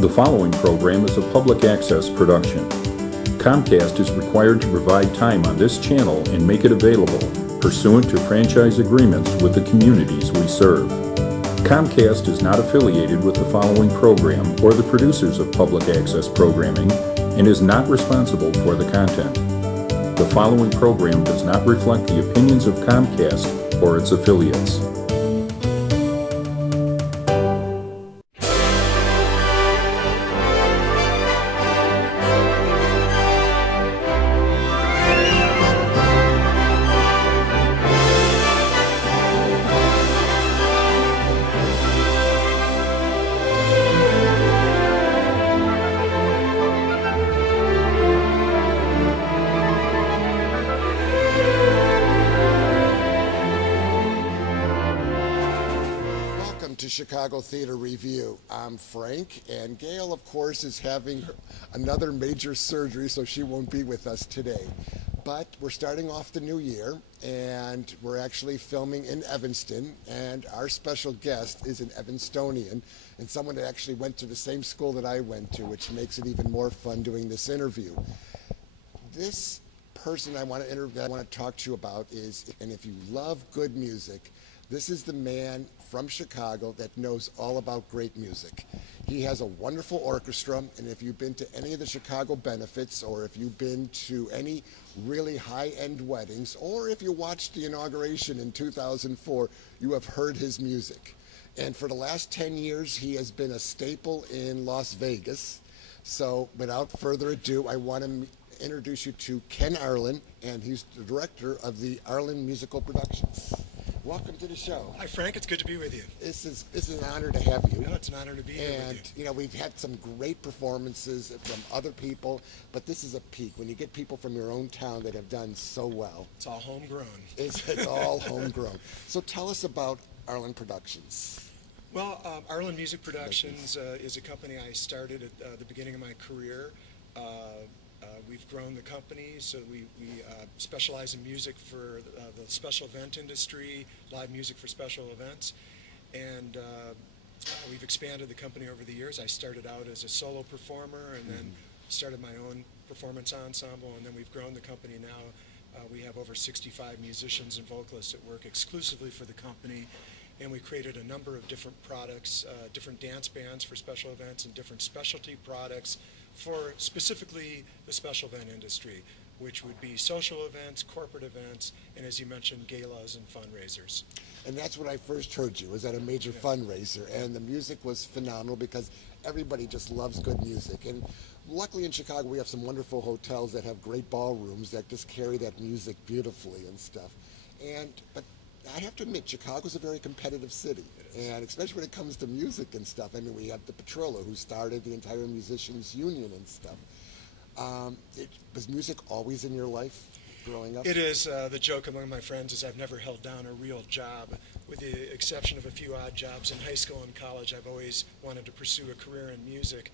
The following program is a public access production. Comcast is required to provide time on this channel and make it available pursuant to franchise agreements with the communities we serve. Comcast is not affiliated with the following program or the producers of public access programming and is not responsible for the content. The following program does not reflect the opinions of Comcast or its affiliates. Chicago Theater Review. I'm Frank, and Gail, of course, is having another major surgery, so she won't be with us today. But we're starting off the new year, and we're actually filming in Evanston, and our special guest is an Evanstonian, and someone that actually went to the same school that I went to, which makes it even more fun doing this interview. This person I want to talk to you about is, and if you love good music, this is the man from Chicago that knows all about great music. He has a wonderful orchestra, and if you've been to any of the Chicago benefits, or if you've been to any really high-end weddings, or if you watched the inauguration in 2004, you have heard his music. And for the last 10 years, he has been a staple in Las Vegas. So without further ado, I want to introduce you to Ken Arlynn, and he's the director of the Arlynn Musical Productions. Welcome to the show. Hi, Frank. It's good to be with you. This is an honor to have you. No, it's an honor to be here with you. And, you know, we've had some great performances from other people, but this is a peak when you get people from your own town that have done so well. It's all homegrown. It's all homegrown. So tell us about Arlynn Productions. Well, Arlynn Music Productions is a company I started at the beginning of my career. We've grown the company, so we specialize in music for the special event industry, live music for special events, and we've expanded the company over the years. I started out as a solo performer and then started my own performance ensemble, and then we've grown the company now. We have over 65 musicians and vocalists that work exclusively for the company, and we created a number of different products, different dance bands for special events and different specialty products for specifically the special event industry, which would be social events, corporate events, and as you mentioned, galas and fundraisers. And that's when I first heard you, was at a major fundraiser, and the music was phenomenal because everybody just loves good music. And luckily in Chicago we have some wonderful hotels that have great ballrooms that just carry that music beautifully and stuff. But I have to admit, Chicago's a very competitive city, and especially when it comes to music and stuff. I mean, we have the Petrola, who started the entire musicians union and stuff. Was music always in your life growing up? It is. The joke among my friends is I've never held down a real job. With the exception of a few odd jobs in high school and college, I've always wanted to pursue a career in music.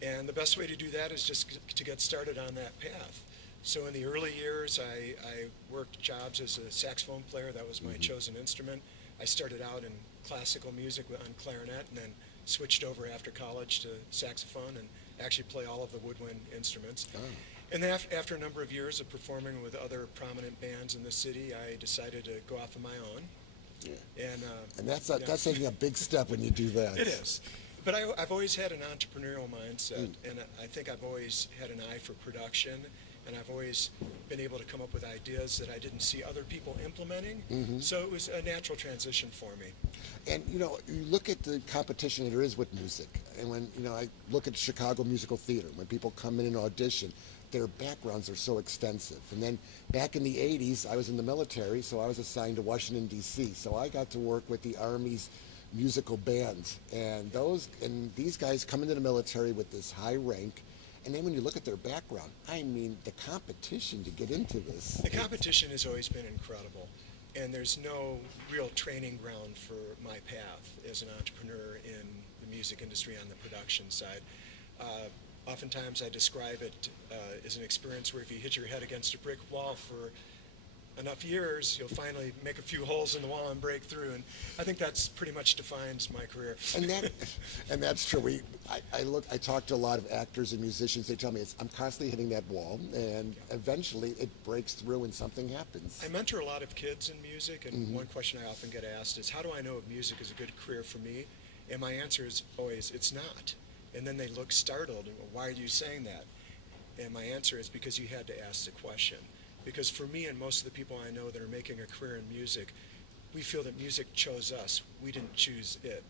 And the best way to do that is just to get started on that path. So in the early years, I worked jobs as a saxophone player. That was my chosen instrument. I started out in classical music on clarinet and then switched over after college to saxophone and actually play all of the woodwind instruments. Oh. And then after a number of years of performing with other prominent bands in the city, I decided to go off on my own. Yeah. And that's taking a big step when you do that. It is. But I've always had an entrepreneurial mindset, and I think I've always had an eye for production. And I've always been able to come up with ideas that I didn't see other people implementing. So it was a natural transition for me. And, you know, you look at the competition that there is with music. And when, you know, I look at Chicago Musical Theater, when people come in and audition, their backgrounds are so extensive. And then back in the 80s, I was in the military, so I was assigned to Washington, D.C. So I got to work with the Army's musical bands. And these guys come into the military with this high rank. And then when you look at their background, I mean, the competition to get into this. The competition has always been incredible, and there's no real training ground for my path as an entrepreneur in the music industry on the production side. Oftentimes I describe it as an experience where if you hit your head against a brick wall for enough years, you'll finally make a few holes in the wall and break through. And I think that's pretty much defines my career. And that's true. I talk to a lot of actors and musicians. They tell me I'm constantly hitting that wall, and eventually it breaks through and something happens. I mentor a lot of kids in music, and one question I often get asked is, how do I know if music is a good career for me? And my answer is always, it's not. And then they look startled, and why are you saying that? And my answer is because you had to ask the question. Because for me and most of the people I know that are making a career in music, we feel that music chose us. We didn't choose it.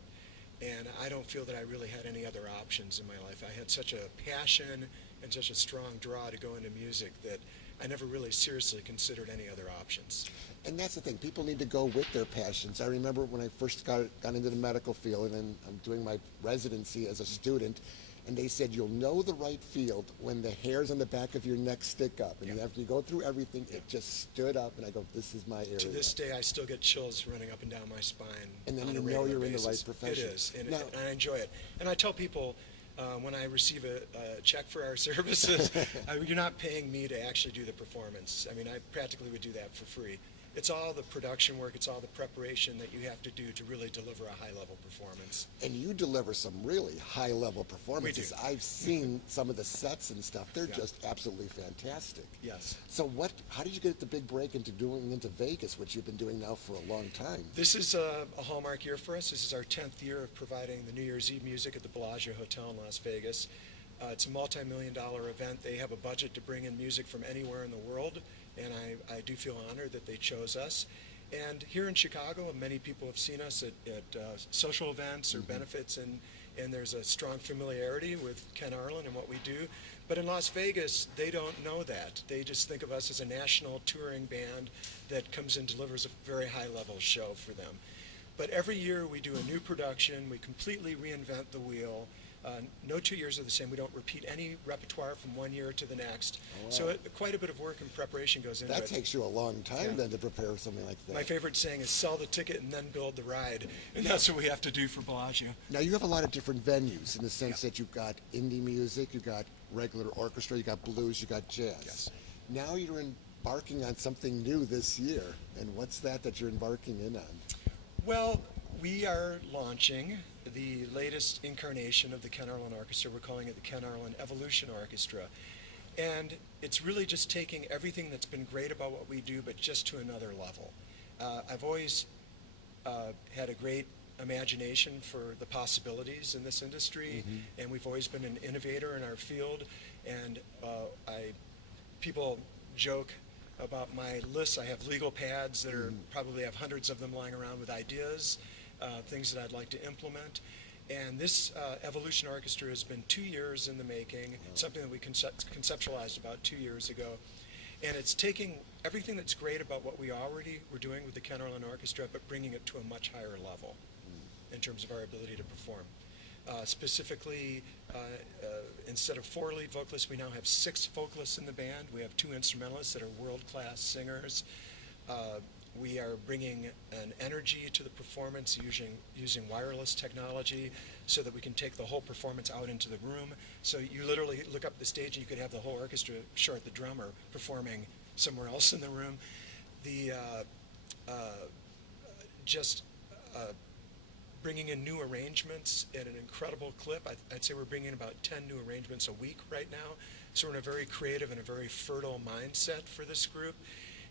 And I don't feel that I really had any other options in my life. I had such a passion and such a strong draw to go into music that I never really seriously considered any other options. And that's the thing. People need to go with their passions. I remember when I first got into the medical field, and then I'm doing my residency as a student, and they said, you'll know the right field when the hairs on the back of your neck stick up. And after you go through everything, it just stood up, and I go, this is my area. To this day, I still get chills running up and down my spine. And then on you a know regular you're in the basis. right profession. It is, and Now, I enjoy it. And I tell people, when I receive a check for our services, you're not paying me to actually do the performance. I mean, I practically would do that for free. It's all the production work, it's all the preparation that you have to do to really deliver a high-level performance. and you deliver some really high-level performances. We do. I've seen some of the sets and stuff. They're just absolutely fantastic. Yes. So how did you get the big break into Vegas, which you've been doing now for a long time? This is a hallmark year for us. This is our 10th year of providing the New Year's Eve music at the Bellagio Hotel in Las Vegas. It's a multi-million-dollar event. They have a budget to bring in music from anywhere in the world, and I do feel honored that they chose us. And here in Chicago, many people have seen us at social events or benefits, and there's a strong familiarity with Ken Arlynn and what we do. But in Las Vegas, they don't know that. They just think of us as a national touring band that comes and delivers a very high-level show for them. But every year we do a new production. We completely reinvent the wheel. No 2 years are the same. We don't repeat any repertoire from one year to the next. Oh, wow. So quite a bit of work and preparation goes into it. That takes you a long time then to prepare something like that. My favorite saying is sell the ticket and then build the ride. And that's what we have to do for Bellagio. Now you have a lot of different venues in the sense that you've got indie music, you've got regular orchestra, you got blues, you got jazz. Yes. Now you're embarking on something new this year. And what's that you're embarking in on? Well, we are launching the latest incarnation of the Ken Arlynn Orchestra. We're calling it the Ken Arlynn Evolution Orchestra. And it's really just taking everything that's been great about what we do, but just to another level. I've always had a great imagination for the possibilities in this industry, and we've always been an innovator in our field. And people joke about my lists. I have legal pads that are probably have hundreds of them lying around with ideas, things that I'd like to implement. And this Evolution Orchestra has been 2 years in the making, something that we conceptualized about 2 years ago. And it's taking everything that's great about what we already were doing with the Ken Arlynn Orchestra, but bringing it to a much higher level in terms of our ability to perform. Specifically, instead of 4 lead vocalists, we now have 6 vocalists in the band. We have 2 instrumentalists that are world-class singers. We are bringing an energy to the performance using wireless technology so that we can take the whole performance out into the room. So you literally look up the stage and you could have the whole orchestra short the drummer performing somewhere else in the room. Bringing in new arrangements at an incredible clip. I'd say we're bringing in about 10 new arrangements a week right now. So we're in a very creative and a very fertile mindset for this group.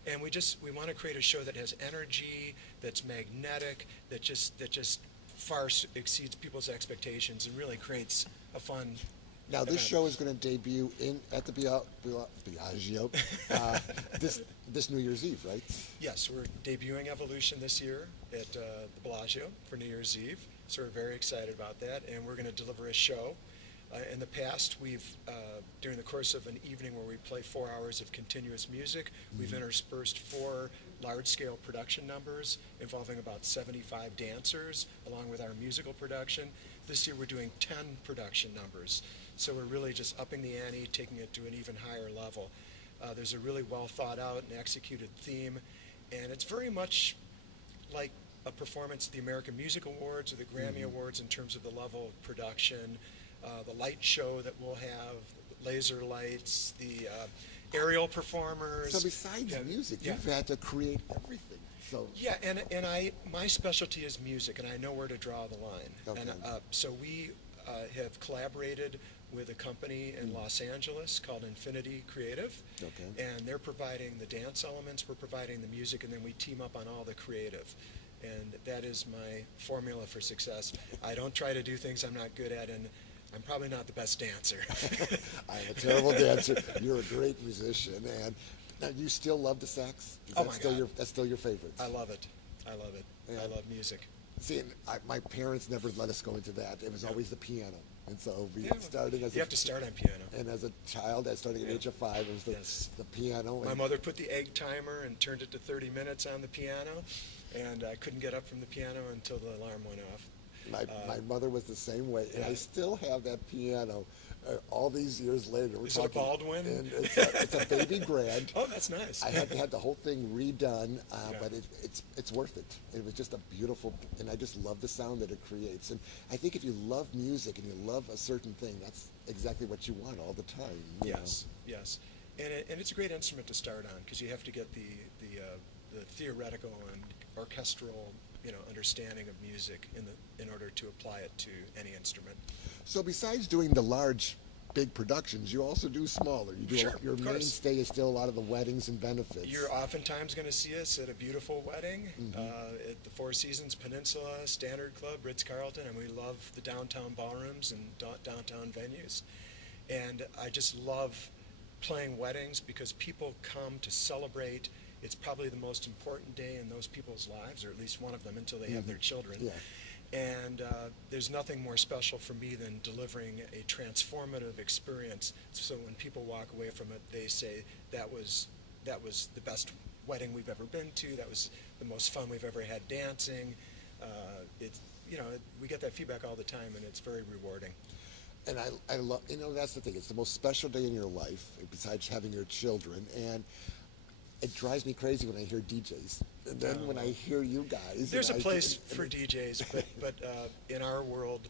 And we want to create a show that has energy, that's magnetic, that just far exceeds people's expectations and really creates a fun Now this event. show is going to debut at the Bellagio this New Year's Eve, right? Yes, we're debuting Evolution this year at the Bellagio for New Year's Eve, so we're very excited about that, and we're going to deliver a show. In the past, we've, during the course of an evening where we play 4 hours of continuous music, we've interspersed 4 large-scale production numbers involving about 75 dancers, along with our musical production. This year we're doing 10 production numbers, so we're really just upping the ante, taking it to an even higher level. There's a really well thought out and executed theme, and it's very much like a performance at the American Music Awards or the Grammy Awards in terms of the level of production, the light show that we'll have, laser lights, aerial performers. So besides Yeah, music, yeah. you've had to create everything. So Yeah, and my specialty is music, and I know where to draw the line. Okay. And so we have collaborated with a company in Los Angeles called Infinity Creative, Okay. and they're providing the dance elements, we're providing the music, and then we team up on all the creative. And that is my formula for success. I don't try to do things I'm not good at, and I'm probably not the best dancer. I'm a terrible dancer. You're a great musician, and now you still love the sax? Is Oh that my still God. that's still your favorite? I love it. I love it. Yeah. I love music. See, and my parents never let us go into that. It was always the piano, and so we Yeah, starting as you have to start on piano. And as a child, starting at the age of 5, it was Yes. the piano. My And mother put the egg timer and turned it to 30 minutes on the piano, and I couldn't get up from the piano until the alarm went off. my mother was the same way, and yeah. I still have that piano all these years later. We're Is it a talking, Baldwin? And it's a baby grand. Oh, that's nice. I had to have the whole thing redone, Yeah. but it's worth it. It was just a beautiful, and I just love the sound that it creates. And I think if you love music and you love a certain thing, that's exactly what you want all the time. you know? Yes, yes, and it's a great instrument to start on because you have to get the theoretical and orchestral understanding of music in order to apply it to any instrument. So besides doing the large, big productions, you also do smaller. You do Sure, your of course. mainstay is still a lot of the weddings and benefits. You're oftentimes going to see us at a beautiful wedding at the Four Seasons Peninsula, Standard Club, Ritz-Carlton, and we love the downtown ballrooms and downtown venues. And I just love playing weddings because people come to celebrate. It's probably the most important day in those people's lives, or at least one of them until they have their children. Yeah. And there's nothing more special for me than delivering a transformative experience. So when people walk away from it, they say that was the best wedding we've ever been to. That was the most fun we've ever had dancing. It's we get that feedback all the time, and it's very rewarding. And I love, that's the thing. It's the most special day in your life, besides having your children. And it drives me crazy when I hear DJs. And then when I hear you guys. There's a and place and for DJs, but in our world,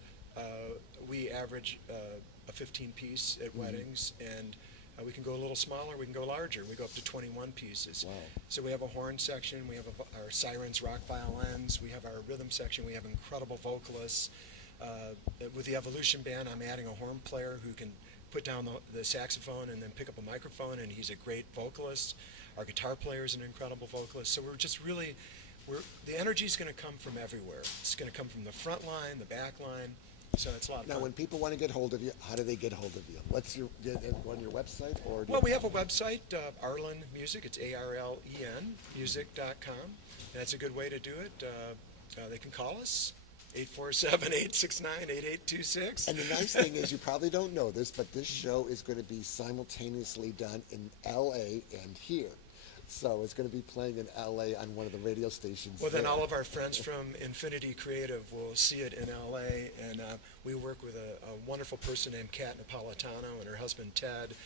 we average a 15-piece at weddings, and we can go a little smaller, we can go larger. We go up to 21 pieces. Wow. So we have a horn section, we have our sirens, rock violins, we have our rhythm section, we have incredible vocalists. With the Evolution Band, I'm adding a horn player who can put down the saxophone and then pick up a microphone, and he's a great vocalist. Our guitar player is an incredible vocalist. So we're just really, the energy is going to come from everywhere. It's going to come from the front line, the back line. So it's a lot of Now, fun. when people want to get hold of you, how do they get hold of you? What's your, on your website? Or Well, we have a website, Arlynn Music. It's ARLEN music.com. And that's a good way to do it. They can call us, 847-869-8826. And the nice thing is, you probably don't know this, but this show is going to be simultaneously done in L.A. and here. So it's going to be playing in L.A. on one of the radio stations. Well, then there. all of our friends from Infinity Creative will see it in LA, and we work with a wonderful person named Kat Napolitano and her husband Ted.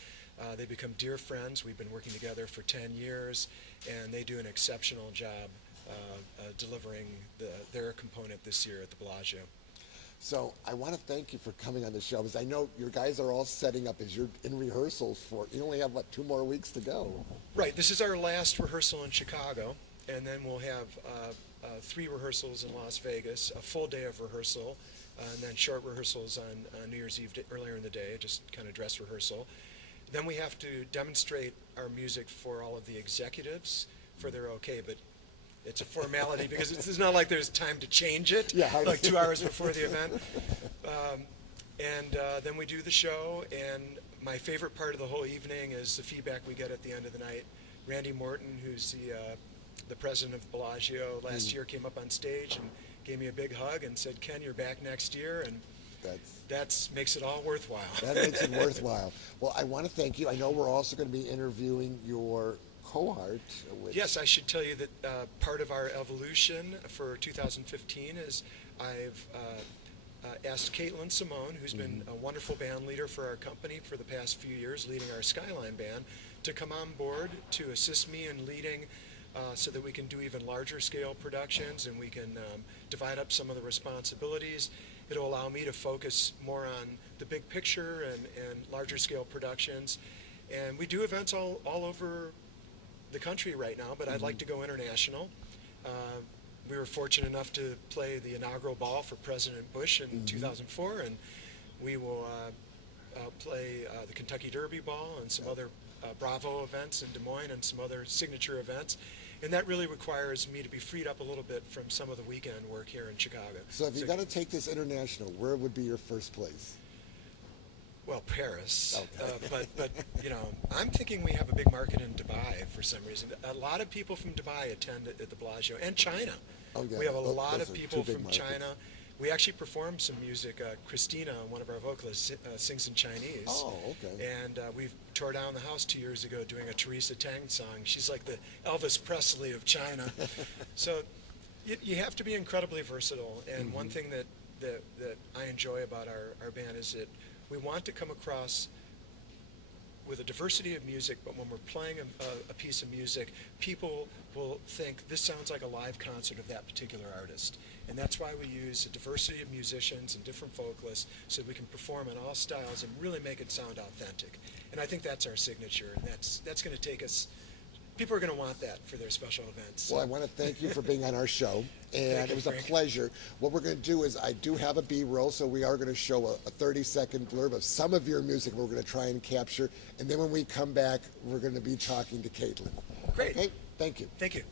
They become dear friends. We've been working together for 10 years, and they do an exceptional job delivering their component this year at the Bellagio. So I want to thank you for coming on the show, because I know your guys are all setting up as you're in rehearsals for. You only have 2 more weeks to go. Right. This is our last rehearsal in Chicago, and then we'll have 3 rehearsals in Las Vegas, a full day of rehearsal, and then short rehearsals on New Year's Eve earlier in the day, just kind of dress rehearsal. Then we have to demonstrate our music for all of the executives for their okay, but it's a formality because it's not like there's time to change it, like 2 hours before the event. Then we do the show, and my favorite part of the whole evening is the feedback we get at the end of the night. Randy Morton, who's the president of Bellagio, last year came up on stage and gave me a big hug and said, "Ken, you're back next year," and that makes it all worthwhile. That makes it worthwhile. Well, I want to thank you. I know we're also going to be interviewing your cohort. Yes, I should tell you that part of our evolution for 2015 is I've asked Caitlin Simone, who's been a wonderful band leader for our company for the past few years, leading our Skyline band, to come on board to assist me in leading so that we can do even larger scale productions and we can divide up some of the responsibilities. It'll allow me to focus more on the big picture and larger scale productions. And we do events all over the country right now, but I'd like to go international. We were fortunate enough to play the inaugural ball for President Bush in 2004, and we will play the Kentucky Derby ball and some other Bravo events in Des Moines and some other signature events. And that really requires me to be freed up a little bit from some of the weekend work here in Chicago. So if you got to take this international, where would be your first place? Well, Paris, Okay. but you know, I'm thinking we have a big market in Dubai for some reason. A lot of people from Dubai attend at the Bellagio, and China. Oh, yeah. We have a lot Those of are people two big from markets. China. We actually perform some music. Christina, one of our vocalists, sings in Chinese. Oh, okay. And we tore down the house 2 years ago doing a Teresa Tang song. She's like the Elvis Presley of China. So you have to be incredibly versatile. And one thing that I enjoy about our band is that we want to come across with a diversity of music, but when we're playing a piece of music, people will think this sounds like a live concert of that particular artist. And that's why we use a diversity of musicians and different vocalists so we can perform in all styles and really make it sound authentic. And I think that's our signature, and that's going to take us. People are going to want that for their special events. Well, I want to thank you for being on our show, and you, it was a Frank. pleasure. What we're going to do is I do have a B-roll, so we are going to show a 30-second blurb of some of your music we're going to try and capture, and then when we come back, we're going to be talking to Caitlin. Great. Okay, thank you. Thank you.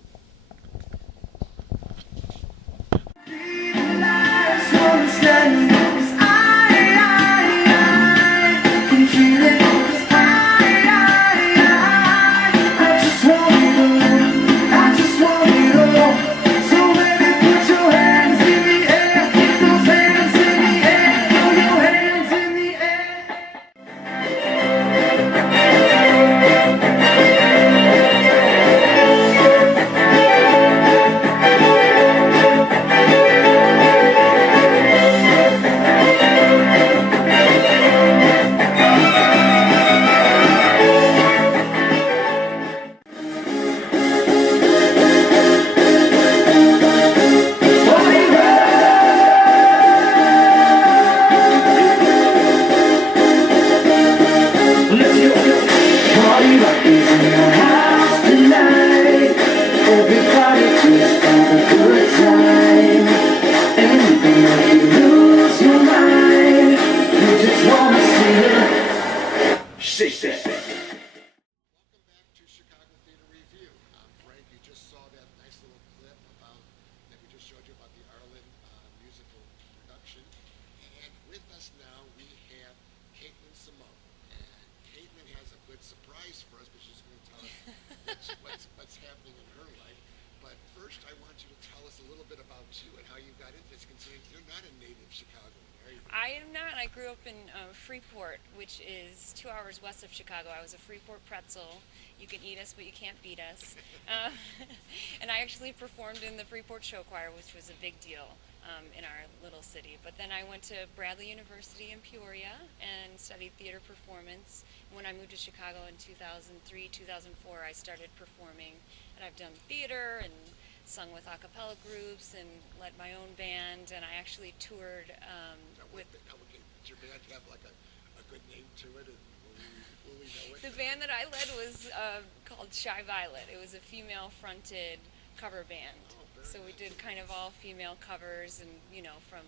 what's happening in her life. But first, I want you to tell us a little bit about you and how you got into this, considering you're not a native Chicagoan, are you? I am not. I grew up in Freeport, which is 2 hours west of Chicago. I was a Freeport pretzel. You can eat us, but you can't beat us. And I actually performed in the Freeport Show Choir, which was a big deal in our little city. But then I went to Bradley University in Peoria and studied theater performance. When I moved to Chicago in 2003, 2004, I started performing. And I've done theater and sung with a cappella groups and led my own band. And I actually toured with... Did your band have like a good name to it? And will we know it? The band that I led was called Shy Violet. It was a female-fronted cover band. So we did kind of all female covers, and from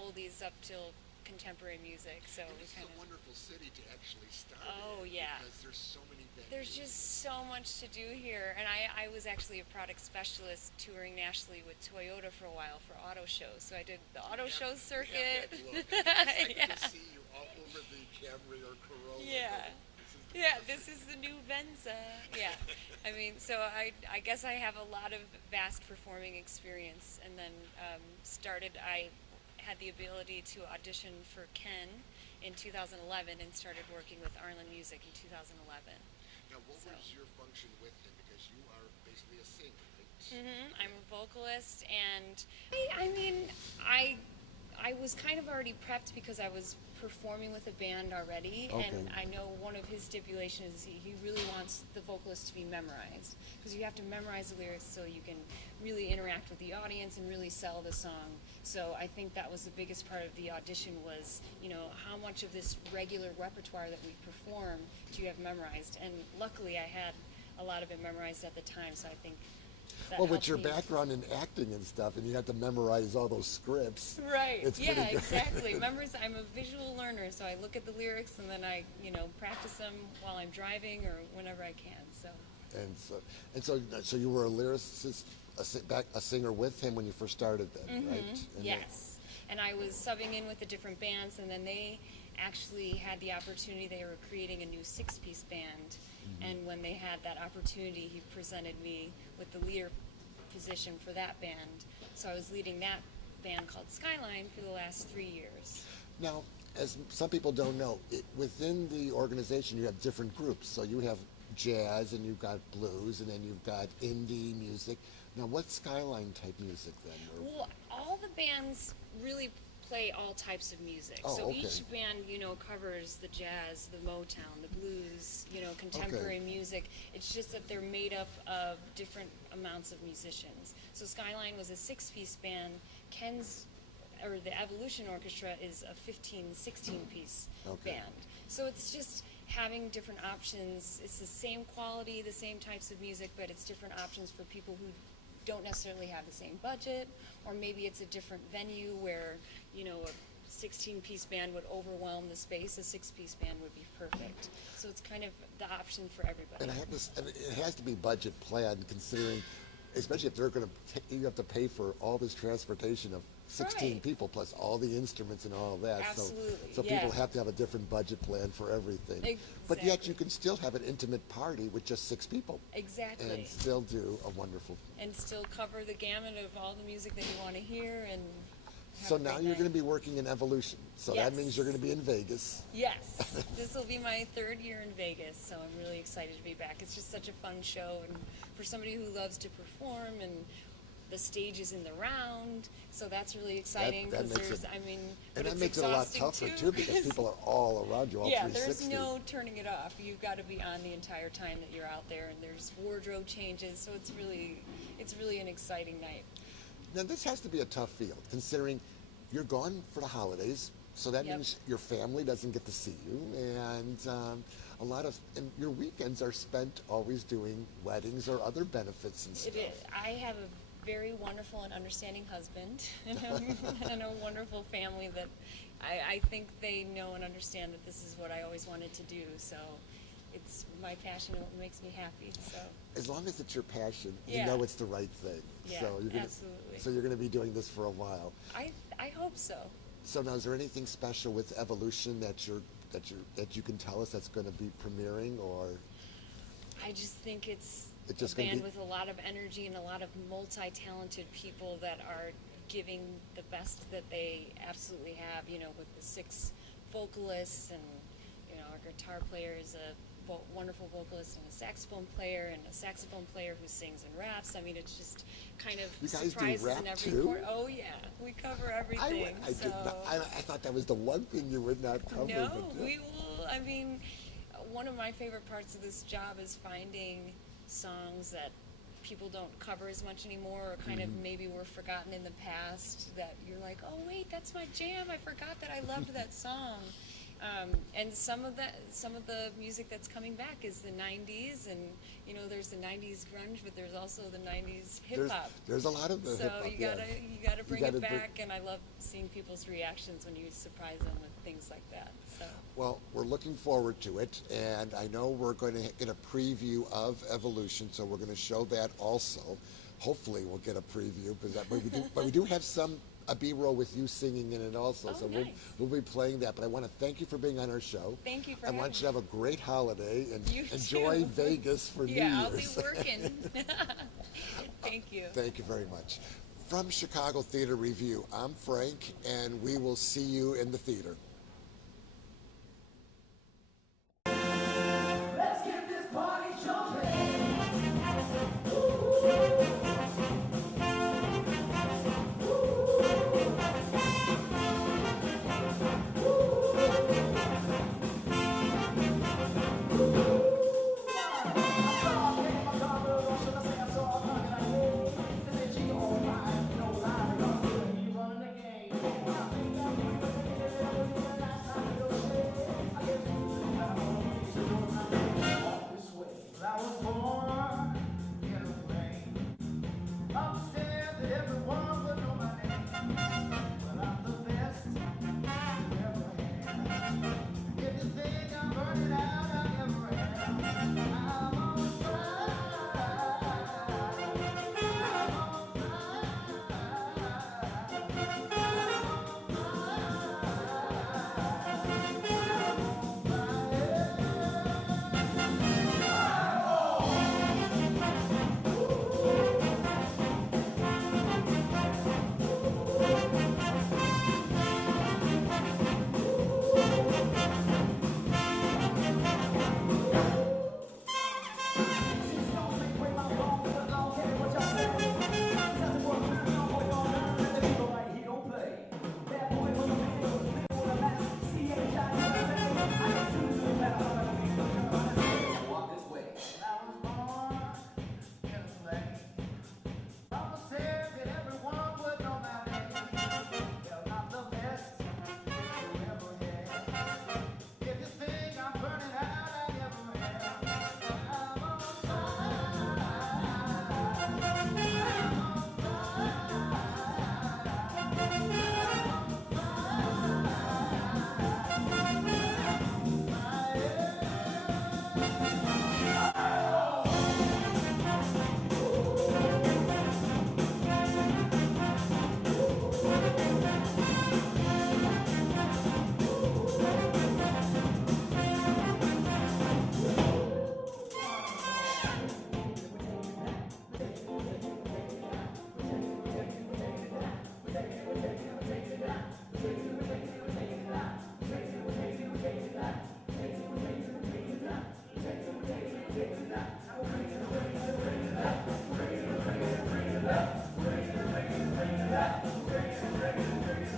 oldies up till contemporary music. So And we it's kind a of. wonderful city to actually start Oh, in, yeah. because there's so many venues. There's just so much to do here, and I was actually a product specialist touring nationally with Toyota for a while for auto shows. So I did the auto show circuit. I Yeah. can see you all over the Camry or Corolla. Yeah. Yeah, this is the new Venza. Yeah, I mean, so I guess I have a lot of vast performing experience, and then I had the ability to audition for Ken in 2011 and started working with Arlynn Music in 2011. Now, what was your function with him? Because you are basically a singer, right? I'm a vocalist, and I I was kind of already prepped because I was performing with a band already, Okay. and I know one of his stipulations is he really wants the vocalist to be memorized, because you have to memorize the lyrics so you can really interact with the audience and really sell the song. So I think that was the biggest part of the audition was, you know, how much of this regular repertoire that we perform do you have memorized? And luckily I had a lot of it memorized at the time, so I think that Well, with helped your me. background in acting and stuff, and you had to memorize all those scripts. Right. It's Yeah, pretty good. exactly. I'm a visual learner, so I look at the lyrics and then I, you know, practice them while I'm driving or whenever I can. So. So you were a lyricist, a singer with him when you first started then, right? And Yes. And I was subbing in with the different bands, and then they actually had the opportunity. They were creating a new 6-piece band, and when they had that opportunity, he presented me with the leader position for that band. So I was leading that band called Skyline for the last 3 years. Now, as some people don't know, within the organization you have different groups. So you have jazz, and you've got blues, and then you've got indie music. Now, what's Skyline type music then? Well, all the bands really play all types of music. Oh, so okay. each band, you know, covers the jazz, the Motown, the blues, you know, contemporary music. It's just that they're made up of different amounts of musicians. So Skyline was a 6-piece band. The Evolution Orchestra is a 16-piece Okay. band. So it's just having different options. It's the same quality, the same types of music, but it's different options for people who don't necessarily have the same budget, or maybe it's a different venue where, you know, a 16-piece band would overwhelm the space. A 6-piece band would be perfect. So it's kind of the option for everybody. And it has to be budget planned, considering, especially if they're going to, you have to pay for all this transportation of 16 Right. people plus all the instruments and all of that. Absolutely, So yeah. people have to have a different budget plan for everything. But yet Exactly. you can still have an intimate party with just 6 people. Exactly. And still do a wonderful. And still cover the gamut of all the music that you want to hear. And have So a now great you're night. going to be working in Evolution. So that means Yes. you're going to be in Vegas. Yes, this will be my 3rd year in Vegas, so I'm really excited to be back. It's just such a fun show, and for somebody who loves to perform, and the stage is in the round, so that's really exciting. that 'Cause makes there's, it- I mean, And but that it's makes it a lot exhausting, tougher too, because people are all around you, all yeah, 360. there's no turning it off. You've got to be on the entire time that you're out there, and there's wardrobe changes, so it's really an exciting night. Now this has to be a tough field, considering you're gone for the holidays, so that Yep. means your family doesn't get to see you, and and your weekends are spent always doing weddings or other benefits and stuff. It is. I have a very wonderful and understanding husband and a wonderful family that I think they know and understand that this is what I always wanted to do. So it's my passion and what makes me happy. So As long as it's your passion, you Yeah. know it's the right thing. Yeah, so you're gonna, absolutely. So you're going to be doing this for a while. I hope so. So now, is there anything special with Evolution that you can tell us that's going to be premiering, or? I just think it's It's just a gonna band be- with a lot of energy and a lot of multi-talented people that are giving the best that they absolutely have, you know, with the 6 vocalists, and, you know, our guitar player is a wonderful vocalist and a saxophone player who sings and raps. I mean, it's just kind of You guys do surprises rap in every too? corner. Oh yeah, we cover everything. I did not, I thought that was the one thing you would not cover. No, but, we will. I mean, one of my favorite parts of this job is finding songs that people don't cover as much anymore, or kind of maybe were forgotten in the past, that you're like, oh wait, that's my jam. I forgot that I loved that song. And some of the music that's coming back is the 90s, and you know, there's the 90s grunge, but there's also the 90s hip hop. There's a lot of the So hip hop. you gotta bring gotta it bring- back, and I love seeing people's reactions when you surprise them with things like that. So Well, we're looking forward to it, and I know we're going to get a preview of Evolution, so we're going to show that also. Hopefully, we'll get a preview, but we do have a B-roll with you singing in it also, Oh, so nice. we'll be playing that. But I want to thank you for being on our show. Thank you for I want having you to have a great holiday and You enjoy too. Vegas for yeah, New I'll be Year's. working. Thank you. Thank you very much. From Chicago Theater Review, I'm Frank, and we will see you in the theater. Let's get this party jumping.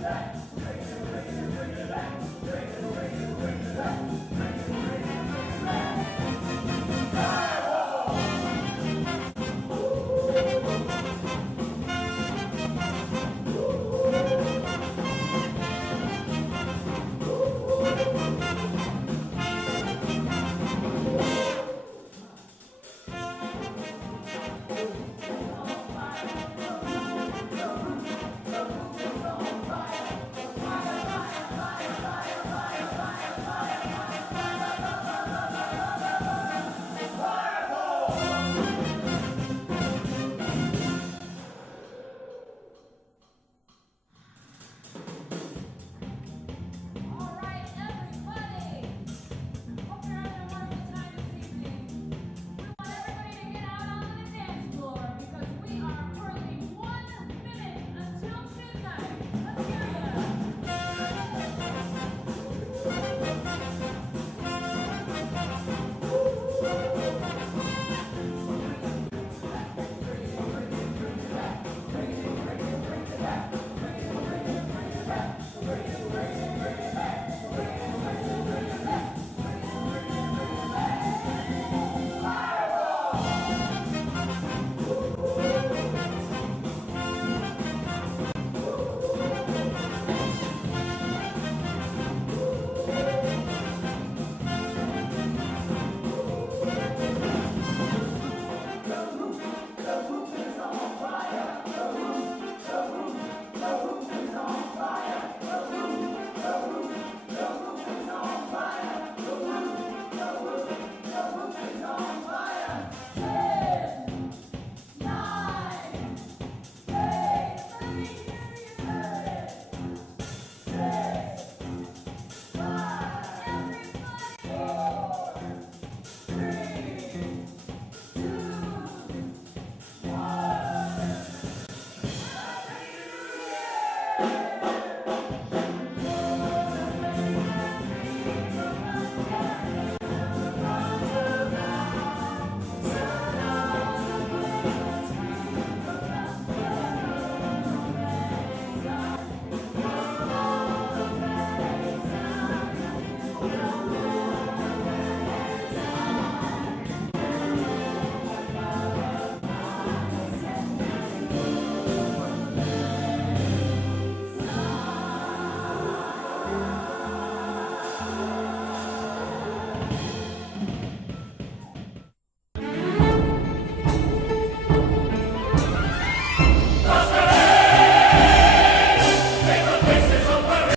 that.